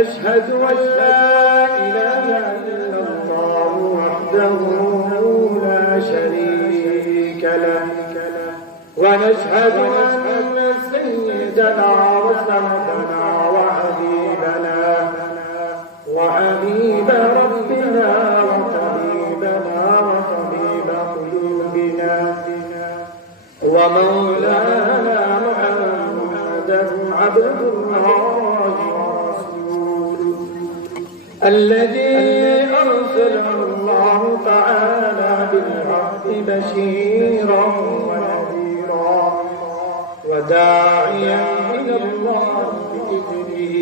أشهد أن لا إله إلا الله وحده لا شريك له ونشهد أن سيدنا وسندنا وحبيب ربنا وطبيبنا وطبيب قلوبنا ومولانا محمدا عبد الله الذي أرسله الله تعالى بالحق بشيرا ونذيرا وداعيا إلى الله بإذنه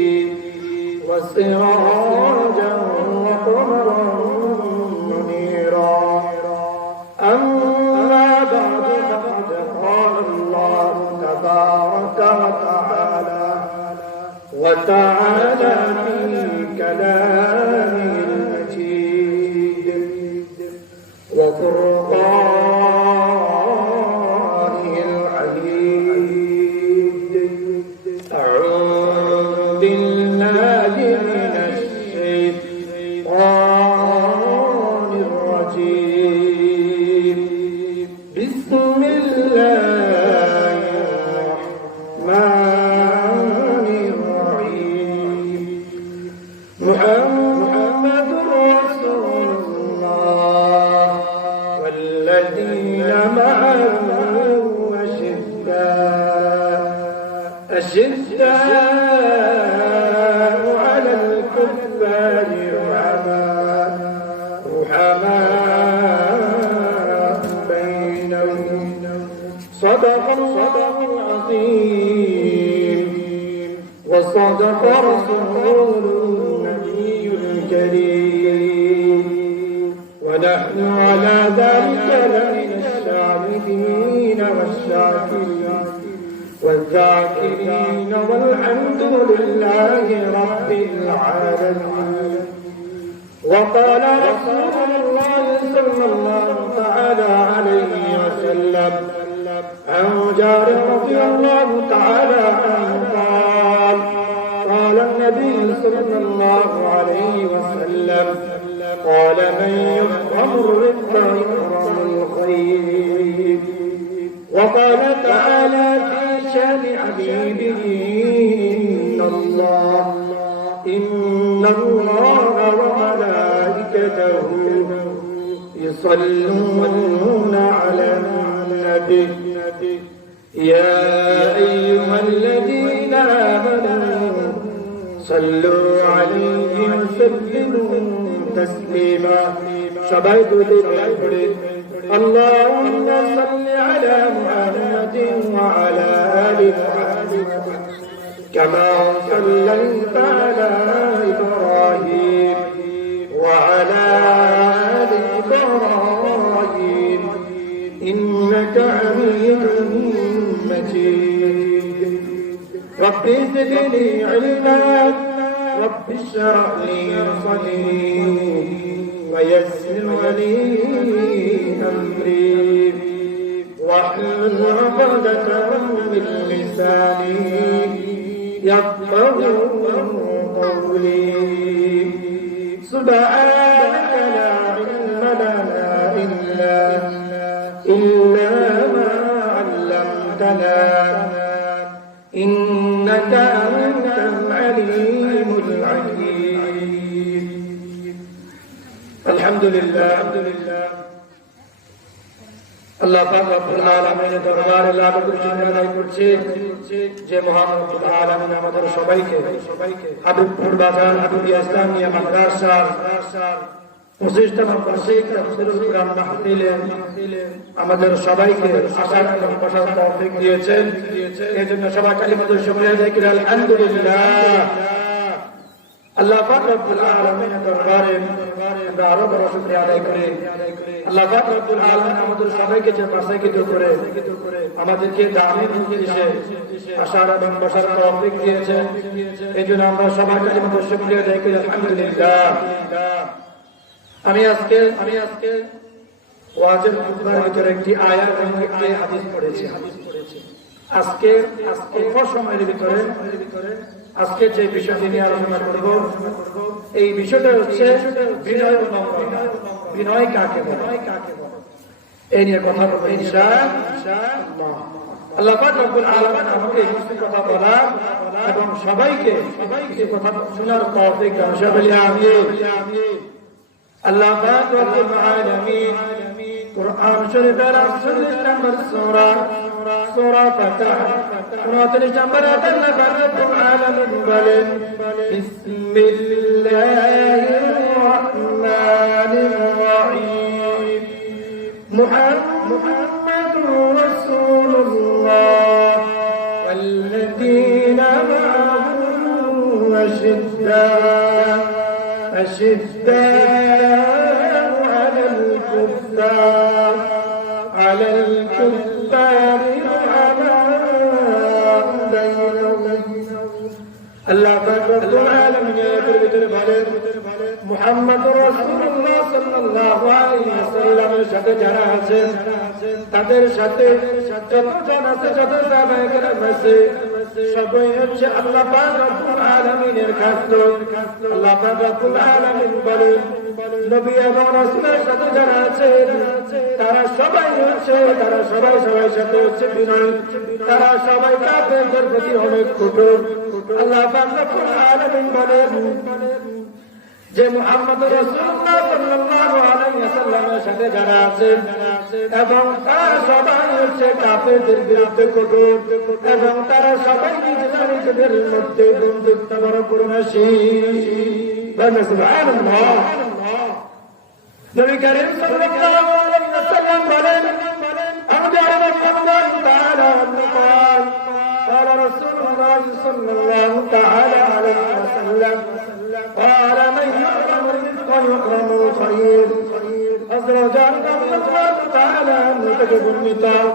وسراجا وقمرا منيرا أما بعد فقد قال الله تبارك وتعالى في كلامه المجيد وفرقانه الحميد. أعوذ بالله من الشيطان الرجيم. بسم الله الرحمن الرحيم. محمد رسول الله والذين معه أشداء على الكفار رحماء بينهم. صدق الله العظيم وصدق رسوله النبي الكريم ونحن على ذلك لمن الشاهدين والذاكرين والحمد لله رب العالمين. وقال رسول الله صلى الله تعالى عليه وسلم عن جابر رضي الله تعالى عنه قال النبي صلى الله عليه وسلم قال من يفهم الرزق يكرم الخير. وقال تعالى في شان حبيبه إن الله وملائكته يصلون على النبي يا أيها الذين آمنوا صلوا عليه وسلموا تسليما. شباب العبر اللهم صل على محمد وعلى آل محمد كما صليت على إبراهيم وعلى آل إبراهيم إنك حميد مجيد. رب زدني علما رب اشرح لي صدري ويسر لي أمري واحلل عقدة من لساني يفقهوا قولي. سبحانك لا علم لنا إلا ما علمتنا إنك أنت العليم الحكيم. الحمد لله আল্লাহ পাক রব্বুল আলামিনের দরবারে লাখ কোটি শুকরিয়া আদায় করছি যে মহান রব্বুল আলামিন আমাদের সবাইকে হাবিবপুর বাজার হাবিবিয়া ইসলামিয়া মাদ্রাসার 25তম বার্ষিক তাফসীরুল কুরআন মাহফিলে আমাদের সবাইকে আসার এবং বসার তৌফিক দিয়েছেন। এজন্য সবাই কালিমাতুল শুকরিয়া আদায় করি আলহামদুলিল্লাহ। আল্লাহ পাক রব্বুল আলামিনের দরবারে আমরা আরো বড় শুকরিয়া আদায় করি। আল্লাহ পাক রব্বুল আলামিন আমাদের সবাইকে যে বাছাইকৃত করে আমাদেরকে দামি মজলিসে আসার এবং বসার তৌফিক দিয়েছেন। এজন্য আমরা সবাই কালিমাতুল শুকরিয়া আদায় করি আলহামদুলিল্লাহ। আমি আজকে ওয়াজের খুতবার ভিতরে একটি আয়াত এবং একটি হাদিস পড়েছি। আজকে অল্প সময়ের ভিতরে আজকে যে বিষয়টি নিয়ে আলোচনা করব এই বিষয়টা হচ্ছে বিনয় ও নম্রতা। বিনয় কাকে বলে, এই নিয়ে কথা বলবো ইনশাআল্লাহ। আল্লাহ পাক রব্বুল আলামিন আমাকে কিছু কথা বলা এবং সবাইকে কিছু কথা শোনার তৌফিক দান করুন। আমিন। আল্লাহ পাক রব্বুল আলামিন কুরআন শরীফের ৪৮ নম্বর সূরা সূরা ফাতিহা ২৯ নম্বর আয়াতে আল্লাহ পাক রব্বুল আলামিন বলেন, বিসমিল্লাহির রহমানির রহিম, মুহাম্মাদুর রাসূলুল্লাহ ওয়াল্লাযীনা মা'আহু أشداء على الكفار رحماء بينهم আল্লাহ পাক রব্বুল আলামিন এর ভিতরে বলেন, মুহাম্মদুর রাসূলুল্লাহ সাল্লাল্লাহু আলাইহি ওয়াসাল্লামের সাথে যারা আছেন তাদের সাথে যতজন আছে, যত সাহাবায়ে কেরাম আছে, সবাই হচ্ছে আল্লাহ পাক রব্বুল আলামিনের খাস লোক। আল্লাহ পাক রব্বুল আলামিন বলেন, নবী এবং রাসূলের সাথে যারা আছে তারা সবাই সবার সাথে হচ্ছে বিনয়, তারা সবাই কাফেরদের প্রতি অনেক কঠোর। আল্লাহ পাক রব্বুল আলামিন বলেন যে মুহাম্মদুর রাসূলুল্লাহ সাল্লাল্লাহু আলাইহি ওয়াসাল্লামের সাথে যারা আছেন এবং তারা সবাই হচ্ছে কাফেরদের বিরুদ্ধে কঠোর এবং তারা সবাই নিজেদের মধ্যে বন্ধুত্ব পরমাশীল। সুবহানাল্লাহ। নবী করিম সাল্লাল্লাহু আলাইহি ওয়াসাল্লাম বলেন, আমাদের আল্লাহ তাআলা বলেন, قال رسول الله صلى الله تعالى عليه وسلم قال من يعلم الرزق يكرم الخير حضرت الله تعالى نتجب النطاق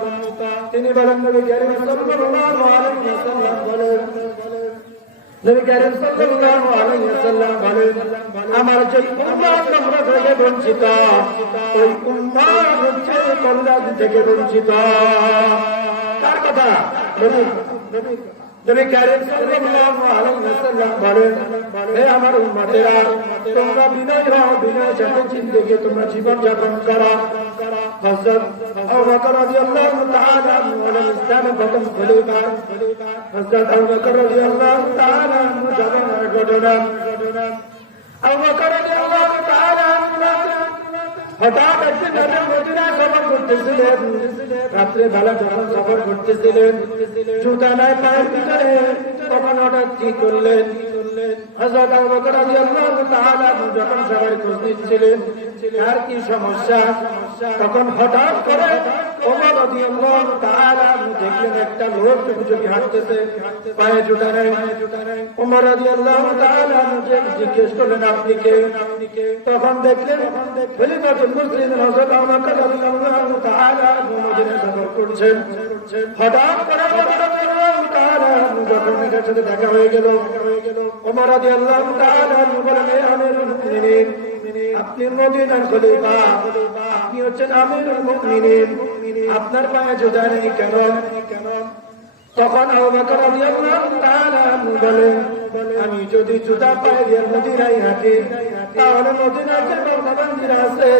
তিনি বলেন, নবী করিম সাল্লাল্লাহু আলাইহি ওয়াসাল্লাম বলেন, নবী করিম সাল্লাল্লাহু আলাইহি ওয়াসাল্লাম বলেন, আমার যে উম্মত নম্র থেকে বঞ্চিত, ওই উম্মত হচ্ছে কল্যাণ থেকে বঞ্চিত। কার কথা? নবী করিম সাল্লাল্লাহু আলাইহি ওয়াসাল্লাম বলেন, হে আমার উম্মতেরা, তোমরা বিনয় হও, বিনয়ের সাথে জিন্দেগি তোমরা জীবন যাপন করো। হযরত আবু বকর রাদিয়াল্লাহু তাআলা আনহু হলেন ইসলামের প্রথম খলিফা। হযরত আবু বকর রাদিয়াল্লাহু তাআলা আনহু জীবনের ঘটনা। আবু বকর রাদিয়াল্লাহু তাআলা আনহু হঠাৎ একদিন মদিনা সফর করতেছিলেন, রাত্রে বেলা যখন সফর করতেছিলেন, জুতা নাই পায়ের ভিতরে, তখন হঠাৎ কি করলেন, হযরত আবু বকর রাদিয়াল্লাহু তাআলা যখন সবার খোঁজ নিচ্ছিলেন আর কি সমস্যা, তখন হঠাৎ করে ওমর রাদিয়াল্লাহু তাআলা দেখলেন একটা লোক চুপি হাঁটতেছে, পায়ে জুতা নাই। ওমর রাদিয়াল্লাহু তাআলা জিজ্ঞেস করলেন, আপনি কে? তখন দেখলেন খলিফাতুল মুসলিমিন হযরত আবু বকর রাদিয়াল্লাহু তাআলা মদিনা সফর করছেন। হঠাৎ করে ওমর রাদিয়াল্লাহু তাআলা যখন এর সাথে দেখা হয়ে গেল, ওমর রাদিয়াল্লাহু তাআলা বলেন, হে আমিরুল মুমিনিন, আপনি মদিনার খলিফা, আপনি হচ্ছেন আমিরুল মুমিনিন, আপনার পায়ে জুতা নেই কেন? তখন আবু বকর রাদিয়াল্লাহু তাআলা বলেন, আমি যদি জুতা পায়ে দিয়ে মদিনায় হাঁটি, তাহলে মদিনাতে বর্তমানরা আছে,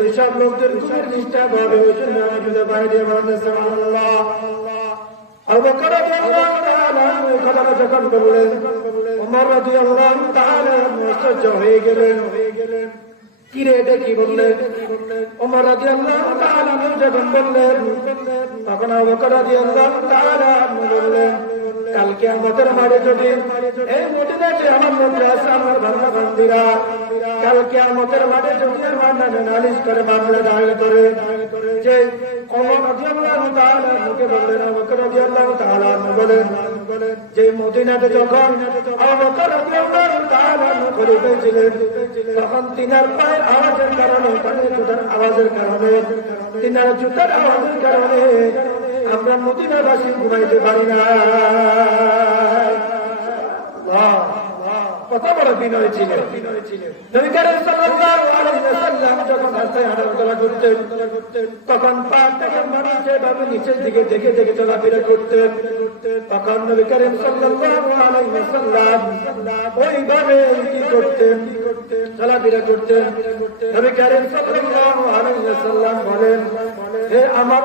ওই সব লোকদের খুশির ডিস্টার্ব হবে, ওই জন্য আমি জুতা পায়ে দিয়ে বলতে সুবহানাল্লাহ। আবু বকর রাদিয়াল্লাহু তাআলা এই কথা যখন বললেন, ওমর রাদিয়াল্লাহু তাআলা আশ্চর্য হয়ে গেলেন। কি রে, এটা কি বললেন? ওমর রাদিয়াল্লাহু তাআলা যখন বললেন, তখন আবু বকর রাদিয়াল্লাহু তাআলা বললেন, কাল কিয়ামতের মাঠে যদি এই মদিনাতে আমার লোকরা আছে, আমার বান্দা বান্দীরা, কাল কিয়ামতের মাঠে যদি আমার নামে নালিশ করে, মামলা দায়ের করে, যে ওমর রাদিয়াল্লাহু তাআলা মুখে বললেন, আবু বকর রাদিয়াল্লাহু তাআলা বলেন, যে মদিনাতে যখন আবু বকর রাদিয়াল্লাহু তাআলা খলিফা ছিলেন, তখন তিনার পায়ের আওয়াজের কারণে, পায়ের জুতার আওয়াজের কারণে, তিনার জুতার আওয়াজের কারণে আমরা মদিনাবাসী ঘুমাইতে পারি না। কত বড় বিনয় ছিল। নবী করিম সাল্লাল্লাহু আলাইহি ওয়াসাল্লাম যখন রাস্তায় হাঁটাচলা করতেন তখন পা থেকে মাটি যেভাবে নিচের দিকে দেখে দেখে চলাফেরা করতেন, তখন নবী করিম সাল্লাল্লাহু আলাইহি ওয়াসাল্লাম ওইভাবে কি করতেন, চলাফেরা করতেন। নবী করিম সাল্লাল্লাহু আলাইহি ওয়াসাল্লাম বলেন, হে আমার